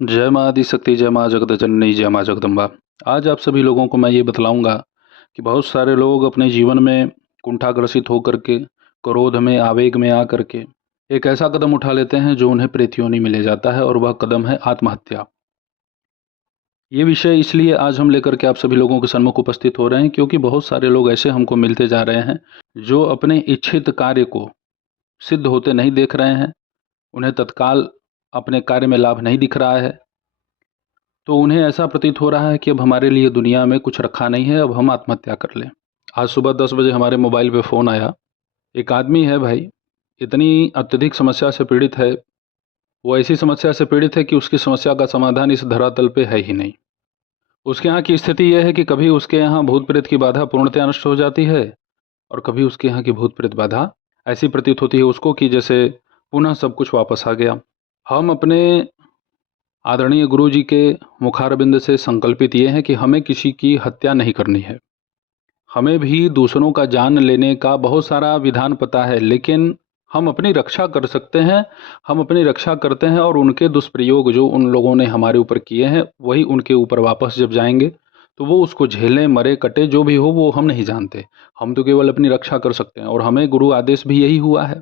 जय माँ आदिशक्ति, जय माँ जगत जननी, जय माँ जगदम्बा। आज आप सभी लोगों को मैं ये बतलाऊंगा कि बहुत सारे लोग अपने जीवन में कुंठाग्रसित होकर के, क्रोध में, आवेग में आकर के एक ऐसा कदम उठा लेते हैं जो उन्हें प्रेतयोनि में ले जाता है, और वह कदम है आत्महत्या। ये विषय इसलिए आज हम लेकर के आप सभी लोगों के सन्मुख उपस्थित हो रहे हैं क्योंकि बहुत सारे लोग ऐसे हमको मिलते जा रहे हैं जो अपने इच्छित कार्य को सिद्ध होते नहीं देख रहे हैं। उन्हें तत्काल अपने कार्य में लाभ नहीं दिख रहा है, तो उन्हें ऐसा प्रतीत हो रहा है कि अब हमारे लिए दुनिया में कुछ रखा नहीं है, अब हम आत्महत्या कर लें। आज सुबह 10 बजे हमारे मोबाइल पे फ़ोन आया। एक आदमी है भाई, इतनी अत्यधिक समस्या से पीड़ित है। वो ऐसी समस्या से पीड़ित है कि उसकी समस्या का समाधान इस धरातल पे है ही नहीं। उसके यहाँ की स्थिति यह है कि कभी उसके यहाँ भूत प्रेत की बाधा पूर्णतया नष्ट हो जाती है, और कभी उसके यहाँ की भूत प्रेत बाधा ऐसी प्रतीत होती है उसको कि जैसे पुनः सब कुछ वापस आ गया। हम अपने आदरणीय गुरु जी के मुखारबिंद से संकल्पित ये हैं कि हमें किसी की हत्या नहीं करनी है। हमें भी दूसरों का जान लेने का बहुत सारा विधान पता है, लेकिन हम अपनी रक्षा कर सकते हैं। हम अपनी रक्षा करते हैं, और उनके दुष्प्रयोग जो उन लोगों ने हमारे ऊपर किए हैं वही उनके ऊपर वापस जब जाएंगे तो वो उसको झेलें, मरे कटे जो भी हो, वो हम नहीं जानते। हम तो केवल अपनी रक्षा कर सकते हैं, और हमें गुरु आदेश भी यही हुआ है।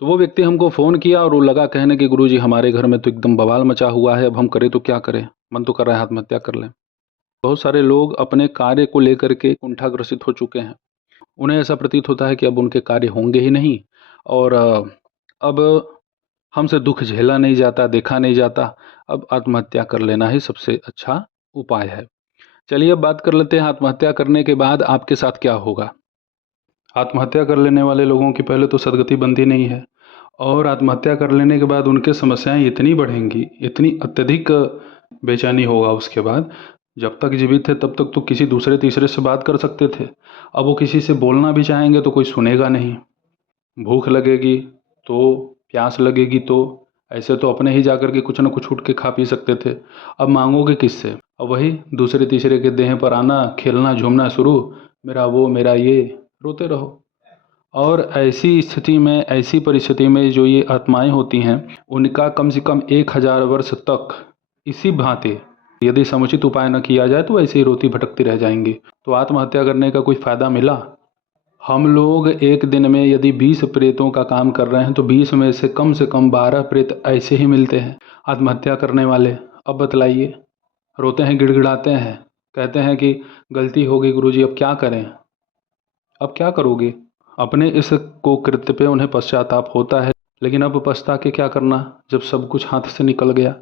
तो वो व्यक्ति हमको फ़ोन किया और वो लगा कहने कि गुरुजी हमारे घर में तो एकदम बवाल मचा हुआ है, अब हम करें तो क्या करें? मन तो कर रहा है आत्महत्या कर लें। बहुत सारे लोग अपने कार्य को लेकर के कुंठाग्रसित हो चुके हैं। उन्हें ऐसा प्रतीत होता है कि अब उनके कार्य होंगे ही नहीं, और अब हमसे दुःख झेला नहीं जाता, देखा नहीं जाता। अब आत्महत्या कर लेना ही सबसे अच्छा उपाय है। चलिए अब बात कर लेते हैं आत्महत्या करने के बाद आपके साथ क्या होगा। आत्महत्या कर लेने वाले लोगों की पहले तो सदगति बनती नहीं है, और आत्महत्या कर लेने के बाद उनके समस्याएं इतनी बढ़ेंगी, इतनी अत्यधिक बेचैनी होगा उसके बाद। जब तक जीवित थे तब तक तो किसी दूसरे तीसरे से बात कर सकते थे, अब वो किसी से बोलना भी चाहेंगे तो कोई सुनेगा नहीं। भूख लगेगी तो, प्यास लगेगी तो, ऐसे तो अपने ही जाकर के कुछ न कुछ उठ के खा पी सकते थे। अब मांगोगे किससे? अब वही दूसरे तीसरे के देह पर आना, खेलना झूमना शुरू, मेरा वो मेरा ये, रोते रहो। और ऐसी स्थिति में, ऐसी परिस्थिति में जो ये आत्माएं होती हैं, उनका कम से कम 1000 वर्ष तक इसी भांति यदि समुचित उपाय न किया जाए तो ऐसे ही रोती भटकती रह जाएंगी। तो आत्महत्या करने का कोई फ़ायदा मिला? हम लोग एक दिन में यदि 20 प्रेतों का काम कर रहे हैं तो 20 में से कम 12 प्रेत ऐसे ही मिलते हैं आत्महत्या करने वाले। अब बतलाइए, रोते हैं, गिड़गिड़ाते हैं, कहते हैं कि गलती हो गई गुरुजी, अब क्या करें? अब क्या करोगे? अपने इस कुकृत्य पे उन्हें पश्चाताप होता है, लेकिन अब पछता के क्या करना जब सब कुछ हाथ से निकल गया।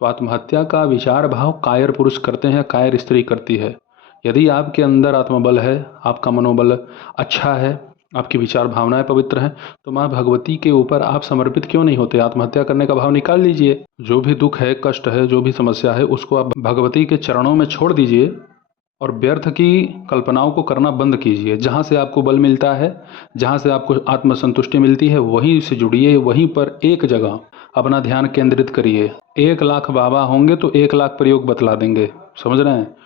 तो आत्महत्या का विचार भाव कायर पुरुष करते हैं, कायर स्त्री करती है। यदि आपके अंदर आत्मबल है, आपका मनोबल अच्छा है, आपकी विचार भावनाएं पवित्र हैं, तो माँ भगवती के ऊपर आप समर्पित क्यों नहीं होते? आत्महत्या करने का भाव निकाल लीजिए। जो भी दुख है, कष्ट है, जो भी समस्या है, उसको आप भगवती के चरणों में छोड़ दीजिए, और व्यर्थ की कल्पनाओं को करना बंद कीजिए। जहाँ से आपको बल मिलता है, जहाँ से आपको आत्मसंतुष्टि मिलती है, वहीं से जुड़िए, वहीं पर एक जगह अपना ध्यान केंद्रित करिए। 1 लाख बाबा होंगे तो 1 लाख प्रयोग बतला देंगे, समझ रहे हैं?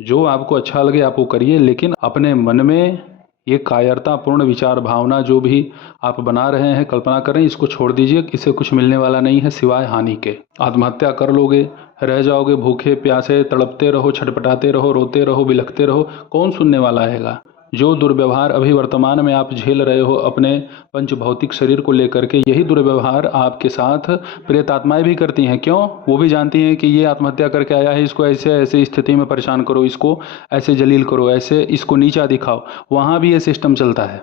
जो आपको अच्छा लगे आप वो करिए, लेकिन अपने मन में ये कायरतापूर्ण विचार भावना जो भी आप बना रहे हैं, कल्पना कर रहे हैं, इसको छोड़ दीजिए। इससे कुछ मिलने वाला नहीं है सिवाय हानि के। आत्महत्या कर लोगे, रह जाओगे भूखे प्यासे, तड़पते रहो, छटपटाते रहो, रोते रहो, बिलखते रहो, कौन सुनने वाला रहेगा? जो दुर्व्यवहार अभी वर्तमान में आप झेल रहे हो अपने पंच भौतिक शरीर को लेकर के, यही दुर्व्यवहार आपके साथ प्रेत आत्माएं भी करती हैं। क्यों? वो भी जानती हैं कि ये आत्महत्या करके आया है, इसको ऐसे ऐसे स्थिति में परेशान करो, इसको ऐसे जलील करो, ऐसे इसको नीचा दिखाओ। वहाँ भी ये सिस्टम चलता है।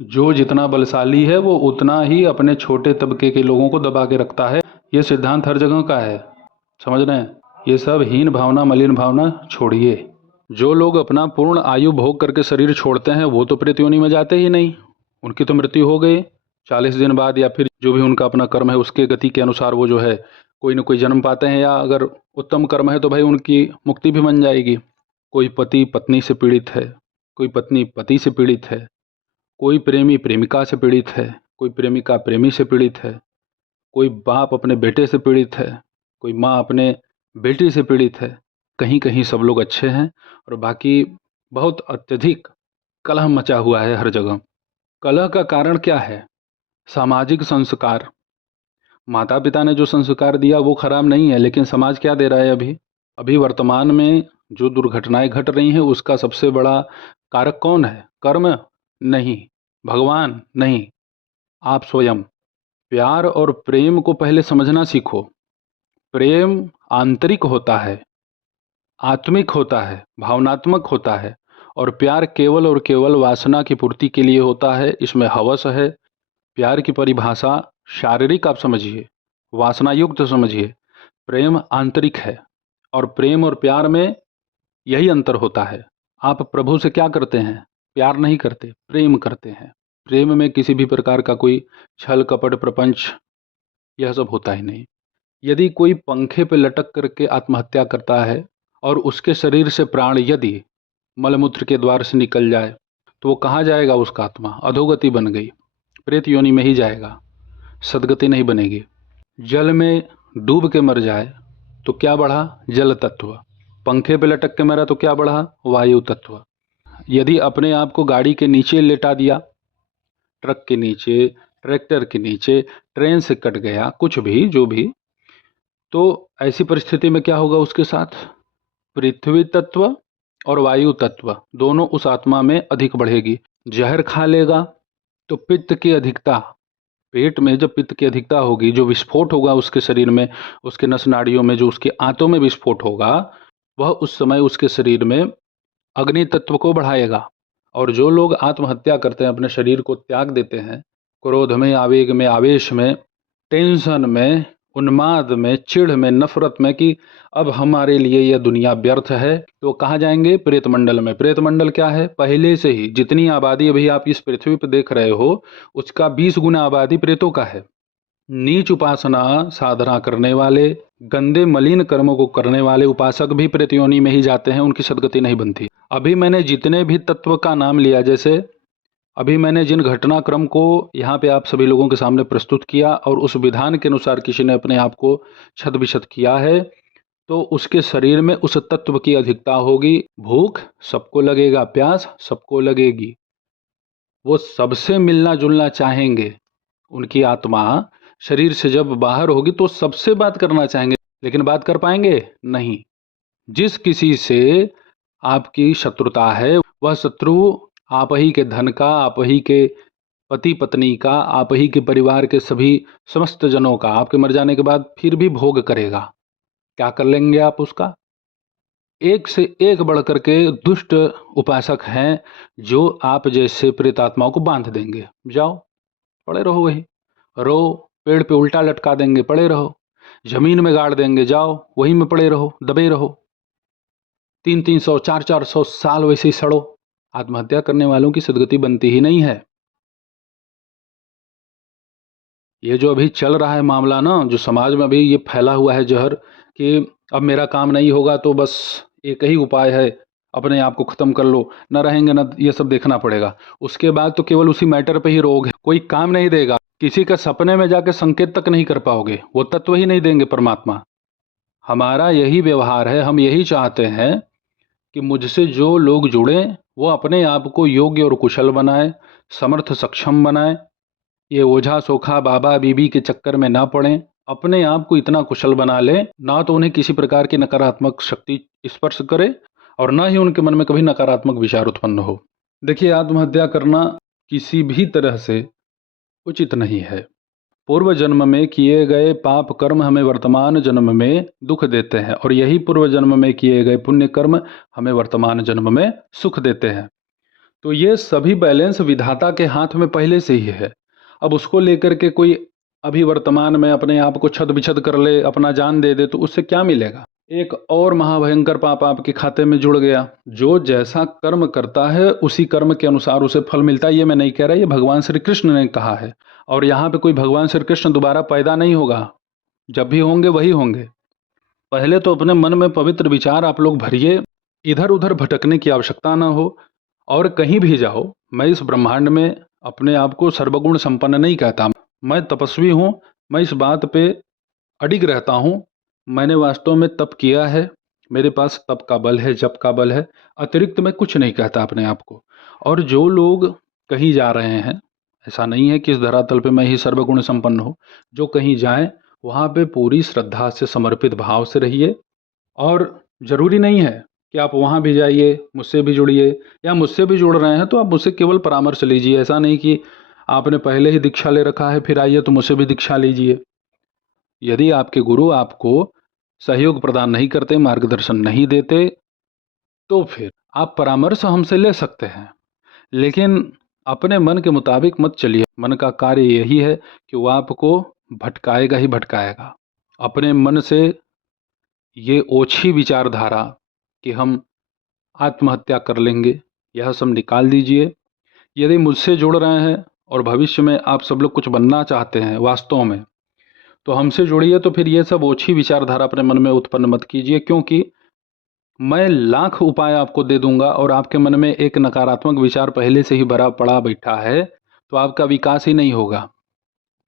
जो जितना बलशाली है वो उतना ही अपने छोटे तबके के लोगों को दबा के रखता है। ये सिद्धांत हर जगह का है, समझ रहे हैं? ये सब हीन भावना, मलिन भावना छोड़िए। जो लोग अपना पूर्ण आयु भोग करके शरीर छोड़ते हैं वो तो प्रेत योनि में जाते ही नहीं, उनकी तो मृत्यु हो गई। 40 दिन बाद या फिर जो भी उनका अपना कर्म है उसके गति के अनुसार वो जो है कोई न कोई जन्म पाते हैं, या अगर उत्तम कर्म है तो भाई उनकी मुक्ति भी बन जाएगी। कोई पति पत्नी से पीड़ित है, कोई पत्नी पति से पीड़ित है, कोई प्रेमी प्रेमिका से पीड़ित है, कोई प्रेमिका प्रेमी से पीड़ित है, कोई बाप अपने बेटे से पीड़ित है, कोई माँ अपने बेटी से पीड़ित है। कहीं कहीं सब लोग अच्छे हैं, और बाकी बहुत अत्यधिक कलह मचा हुआ है हर जगह। कलह का कारण क्या है? सामाजिक संस्कार, माता पिता ने जो संस्कार दिया वो खराब नहीं है, लेकिन समाज क्या दे रहा है अभी? अभी वर्तमान में जो दुर्घटनाएं घट रही हैं उसका सबसे बड़ा कारक कौन है? कर्म नहीं, भगवान नहीं, आप स्वयं। प्यार और प्रेम को पहले समझना सीखो। प्रेम आंतरिक होता है, आत्मिक होता है, भावनात्मक होता है, और प्यार केवल और केवल वासना की पूर्ति के लिए होता है। इसमें हवस है। प्यार की परिभाषा शारीरिक आप समझिए, वासना युक्त समझिए। प्रेम आंतरिक है, और प्रेम और प्यार में यही अंतर होता है। आप प्रभु से क्या करते हैं? प्यार नहीं करते, प्रेम करते हैं। प्रेम में किसी भी प्रकार का कोई छल कपट प्रपंच यह सब होता ही नहीं। यदि कोई पंखे पे लटक करके आत्महत्या करता है और उसके शरीर से प्राण यदि मलमूत्र के द्वार से निकल जाए तो वो कहाँ जाएगा? उसका आत्मा अधोगति बन गई, प्रेत योनि में ही जाएगा, सदगति नहीं बनेगी। जल में डूब के मर जाए तो क्या बढ़ा? जल तत्व। पंखे पे लटक के मरा तो क्या बढ़ा? वायु तत्व। यदि अपने आप को गाड़ी के नीचे लेटा दिया, ट्रक के नीचे, ट्रैक्टर के नीचे, ट्रेन से कट गया, कुछ भी जो भी, तो ऐसी परिस्थिति में क्या होगा उसके साथ? पृथ्वी तत्व और वायु तत्व दोनों उस आत्मा में अधिक बढ़ेगी। जहर खा लेगा तो पित्त की अधिकता, पेट में जब पित्त की अधिकता होगी, जो विस्फोट होगा उसके शरीर में, उसके नस नाड़ियों में, जो उसके आंतों में विस्फोट होगा, वह उस समय उसके शरीर में अग्नि तत्व को बढ़ाएगा। और जो लोग आत्महत्या करते हैं, अपने शरीर को त्याग देते हैं, क्रोध में, आवेग में, आवेश में, टेंशन में, उन्माद में, चिढ़ में, नफरत में कि अब हमारे लिए यह दुनिया व्यर्थ है, तो कहाँ जाएंगे? प्रेत मंडल में। प्रेत मंडल क्या है? पहले से ही जितनी आबादी अभी आप इस पृथ्वी पर देख रहे हो उसका 20 गुना आबादी प्रेतों का है। नीच उपासना साधना करने वाले, गंदे मलिन कर्मों को करने वाले उपासक भी प्रेत योनि में ही जाते हैं, उनकी सदगति नहीं बनती। अभी मैंने जितने भी तत्व का नाम लिया, जैसे अभी मैंने जिन घटनाक्रम को यहाँ पे आप सभी लोगों के सामने प्रस्तुत किया और उस विधान के अनुसार किसी ने अपने आप को छद विछद किया है, तो उसके शरीर में उस तत्व की अधिकता होगी। भूख सबको लगेगा, प्यास सबको लगेगी, वो सबसे मिलना जुलना चाहेंगे। उनकी आत्मा शरीर से जब बाहर होगी तो सबसे बात करना चाहेंगे, लेकिन बात कर पाएंगे नहीं। जिस किसी से आपकी शत्रुता है वह शत्रु आप ही के धन का, आप ही के पति पत्नी का, आप ही के परिवार के सभी समस्त जनों का आपके मर जाने के बाद फिर भी भोग करेगा। क्या कर लेंगे आप उसका? एक से एक बढ़ करके दुष्ट उपासक हैं जो आप जैसे प्रेतात्माओं को बांध देंगे। जाओ पड़े रहो, वही रो, पेड़ पे उल्टा लटका देंगे, पड़े रहो, जमीन में गाड़ देंगे, जाओ वहीं में पड़े रहो, दबे रहो, 300-300, 400-400 साल वैसे ही सड़ो। आत्महत्या करने वालों की सदगति बनती ही नहीं है। ये जो अभी चल रहा है मामला ना, जो समाज में अभी ये फैला हुआ है जहर कि अब मेरा काम नहीं होगा तो बस एक ही उपाय है, अपने आप को खत्म कर लो, न रहेंगे ना ये सब देखना पड़ेगा। उसके बाद तो केवल उसी मैटर पे ही रोग है, कोई काम नहीं देगा। किसी का सपने में जाके संकेत तक नहीं कर पाओगे, वो तत्व ही नहीं देंगे परमात्मा। हमारा यही व्यवहार है, हम यही चाहते हैं कि मुझसे जो लोग जुड़े वो अपने आप को योग्य और कुशल बनाए, समर्थ सक्षम बनाए, ये ओझा सोखा बाबा बीबी के चक्कर में ना पड़ें, अपने आप को इतना कुशल बना लें ना तो उन्हें किसी प्रकार की नकारात्मक शक्ति स्पर्श करे और ना ही उनके मन में कभी नकारात्मक विचार उत्पन्न हो। देखिए, आत्महत्या करना किसी भी तरह से उचित नहीं है। पूर्व जन्म में किए गए पाप कर्म हमें वर्तमान जन्म में दुख देते हैं और यही पूर्व जन्म में किए गए पुण्य कर्म हमें वर्तमान जन्म में सुख देते हैं। तो ये सभी बैलेंस विधाता के हाथ में पहले से ही है। अब उसको लेकर के कोई अभी वर्तमान में अपने आप को छद विछद कर ले, अपना जान दे दे, तो उससे क्या मिलेगा? एक और महाभयंकर पाप आपके खाते में जुड़ गया। जो जैसा कर्म करता है उसी कर्म के अनुसार उसे फल मिलता है। ये मैं नहीं कह रहा, ये भगवान श्री कृष्ण ने कहा है। और यहाँ पे कोई भगवान श्री कृष्ण दोबारा पैदा नहीं होगा, जब भी होंगे वही होंगे। पहले तो अपने मन में पवित्र विचार आप लोग भरिए, इधर उधर भटकने की आवश्यकता ना हो। और कहीं भी जाओ, मैं इस ब्रह्मांड में अपने आप को सर्वगुण संपन्न नहीं कहता, मैं तपस्वी हूँ, मैं इस बात पे अडिग रहता हूँ। मैंने वास्तव में तप किया है, मेरे पास तप का बल है, जप का बल है, अतिरिक्त मैं कुछ नहीं कहता अपने आप को। और जो लोग कहीं जा रहे हैं, ऐसा नहीं है कि इस धरातल पे मैं ही सर्वगुण संपन्न हूँ। जो कहीं जाएं वहाँ पे पूरी श्रद्धा से समर्पित भाव से रहिए। और ज़रूरी नहीं है कि आप वहाँ भी जाइए, मुझसे भी जुड़िए, या मुझसे भी जुड़ रहे हैं तो आप मुझसे केवल परामर्श लीजिए। ऐसा नहीं कि आपने पहले ही दीक्षा ले रखा है फिर आइए तो मुझसे भी दीक्षा लीजिए। यदि आपके गुरु आपको सहयोग प्रदान नहीं करते, मार्गदर्शन नहीं देते, तो फिर आप परामर्श हमसे ले सकते हैं, लेकिन अपने मन के मुताबिक मत चलिए। मन का कार्य यही है कि वो आपको भटकाएगा ही भटकाएगा। अपने मन से ये ओछी विचारधारा कि हम आत्महत्या कर लेंगे, यह सब निकाल दीजिए। यदि मुझसे जुड़ रहे हैं और भविष्य में आप सब लोग कुछ बनना चाहते हैं वास्तव में, तो हमसे जुड़िए। तो फिर ये सब ओछी विचारधारा अपने मन में उत्पन्न मत कीजिए, क्योंकि मैं लाख उपाय आपको दे दूंगा और आपके मन में एक नकारात्मक विचार पहले से ही भरा पड़ा बैठा है, तो आपका विकास ही नहीं होगा।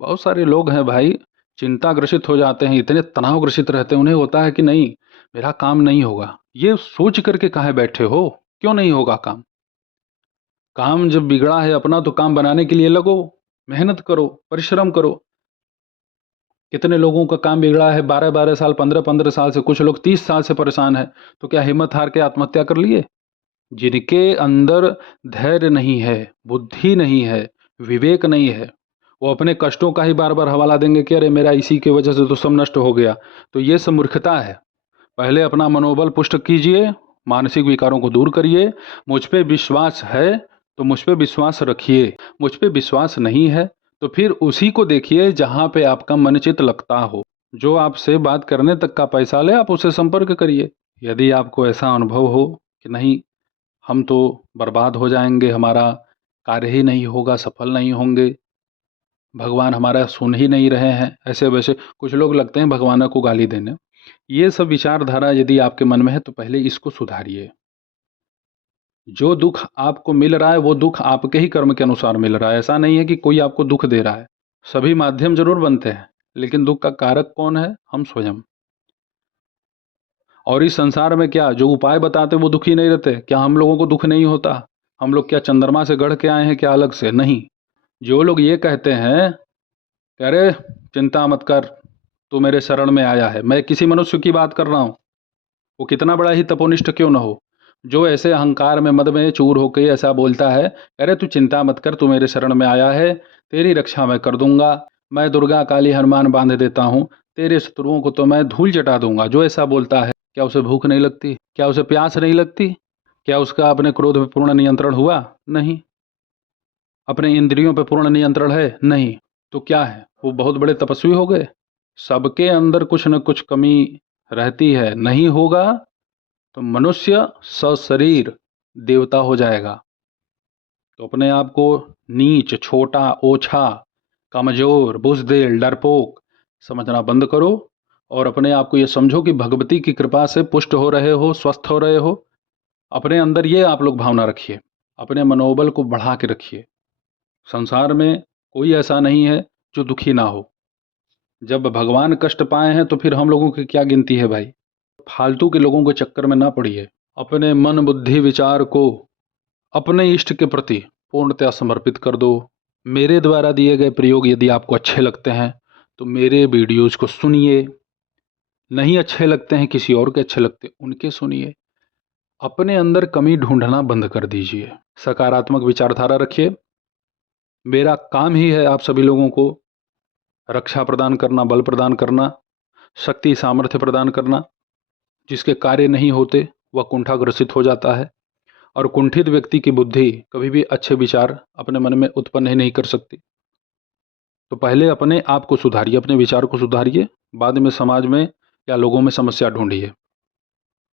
बहुत सारे लोग हैं भाई, चिंता ग्रसित हो जाते हैं, इतने तनाव ग्रसित रहते हैं, उन्हें होता है कि नहीं मेरा काम नहीं होगा। ये सोच करके काहे बैठे हो? क्यों नहीं होगा काम? काम जब बिगड़ा है अपना तो काम बनाने के लिए लगो, मेहनत करो, परिश्रम करो। कितने लोगों का काम बिगड़ा है, 12-12 साल, 15-15 साल से, कुछ लोग 30 साल से परेशान है, तो क्या हिम्मत हार के आत्महत्या कर लिए? जिनके अंदर धैर्य नहीं है, बुद्धि नहीं है, विवेक नहीं है, वो अपने कष्टों का ही बार बार हवाला देंगे कि अरे मेरा इसी की वजह से तो सब नष्ट हो गया। तो ये सब मूर्खता है। पहले अपना मनोबल पुष्ट कीजिए, मानसिक विकारों को दूर करिए। मुझ पे विश्वास है तो मुझ पे विश्वास रखिए, मुझ पे विश्वास नहीं है तो फिर उसी को देखिए जहाँ पे आपका मन चित लगता हो। जो आपसे बात करने तक का पैसा ले आप उससे संपर्क करिए। यदि आपको ऐसा अनुभव हो कि नहीं हम तो बर्बाद हो जाएंगे, हमारा कार्य ही नहीं होगा, सफल नहीं होंगे, भगवान हमारा सुन ही नहीं रहे हैं, ऐसे वैसे कुछ लोग लगते हैं भगवान को गाली देने। ये सब विचारधारा यदि आपके मन में है तो पहले इसको सुधारिए। जो दुख आपको मिल रहा है वो दुख आपके ही कर्म के अनुसार मिल रहा है। ऐसा नहीं है कि कोई आपको दुख दे रहा है। सभी माध्यम जरूर बनते हैं, लेकिन दुख का कारक कौन है? हम स्वयं। और इस संसार में क्या जो उपाय बताते वो दुखी नहीं रहते? क्या हम लोगों को दुख नहीं होता? हम लोग क्या चंद्रमा से गढ़ के आए हैं क्या अलग से? नहीं। जो लोग ये कहते हैं कि अरे चिंता मत कर, तू मेरे शरण में आया है, मैं किसी मनुष्य की बात कर रहा हूँ, वो कितना बड़ा ही तपोनिष्ठ क्यों न हो, जो ऐसे अहंकार में मद में चूर होकर ऐसा बोलता है, अरे तू चिंता मत कर, तू मेरे शरण में आया है, तेरी रक्षा मैं कर दूंगा, मैं दुर्गा काली हनुमान बांध देता हूँ, तेरे शत्रुओं को तो मैं धूल चटा दूंगा। जो ऐसा बोलता है क्या उसे भूख नहीं लगती? क्या उसे प्यास नहीं लगती? क्या उसका अपने क्रोध पर पूर्ण नियंत्रण हुआ? नहीं। अपने इंद्रियों पर पूर्ण नियंत्रण है? नहीं। तो क्या है, वो बहुत बड़े तपस्वी हो गए? सबके अंदर कुछ न कुछ कमी रहती है। नहीं होगा तो मनुष्य सशरीर देवता हो जाएगा। तो अपने आप को नीच, छोटा, ओछा, कमजोर, बुजदिल, डरपोक समझना बंद करो और अपने आप को ये समझो कि भगवती की कृपा से पुष्ट हो रहे हो, स्वस्थ हो रहे हो। अपने अंदर ये आप लोग भावना रखिए, अपने मनोबल को बढ़ा के रखिए। संसार में कोई ऐसा नहीं है जो दुखी ना हो। जब भगवान कष्ट पाए हैं तो फिर हम लोगों की क्या गिनती है भाई? फालतू के लोगों के चक्कर में ना पड़िए। अपने मन बुद्धि विचार को अपने इष्ट के प्रति पूर्णतया समर्पित कर दो। मेरे द्वारा दिए गए प्रयोग यदि आपको अच्छे लगते हैं तो मेरे वीडियोज को सुनिए, नहीं अच्छे लगते हैं, किसी और के अच्छे लगते हैं उनके सुनिए। अपने अंदर कमी ढूंढना बंद कर दीजिए, सकारात्मक विचारधारा रखिए। मेरा काम ही है आप सभी लोगों को रक्षा प्रदान करना, बल प्रदान करना, शक्ति सामर्थ्य प्रदान करना। जिसके कार्य नहीं होते वह कुंठाग्रसित हो जाता है, और कुंठित व्यक्ति की बुद्धि कभी भी अच्छे विचार अपने मन में उत्पन्न ही नहीं कर सकती। तो पहले अपने आप को सुधारिए, अपने विचार को सुधारिए, बाद में समाज में या लोगों में समस्या ढूंढिए।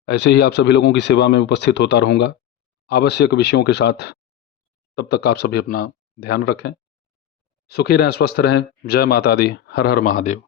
ऐसे ही आप सभी लोगों की सेवा में उपस्थित होता रहूँगा आवश्यक विषयों के साथ। तब तक आप सभी अपना ध्यान रखें, सुखी रहें, स्वस्थ रहें। जय माता दी। हर हर महादेव।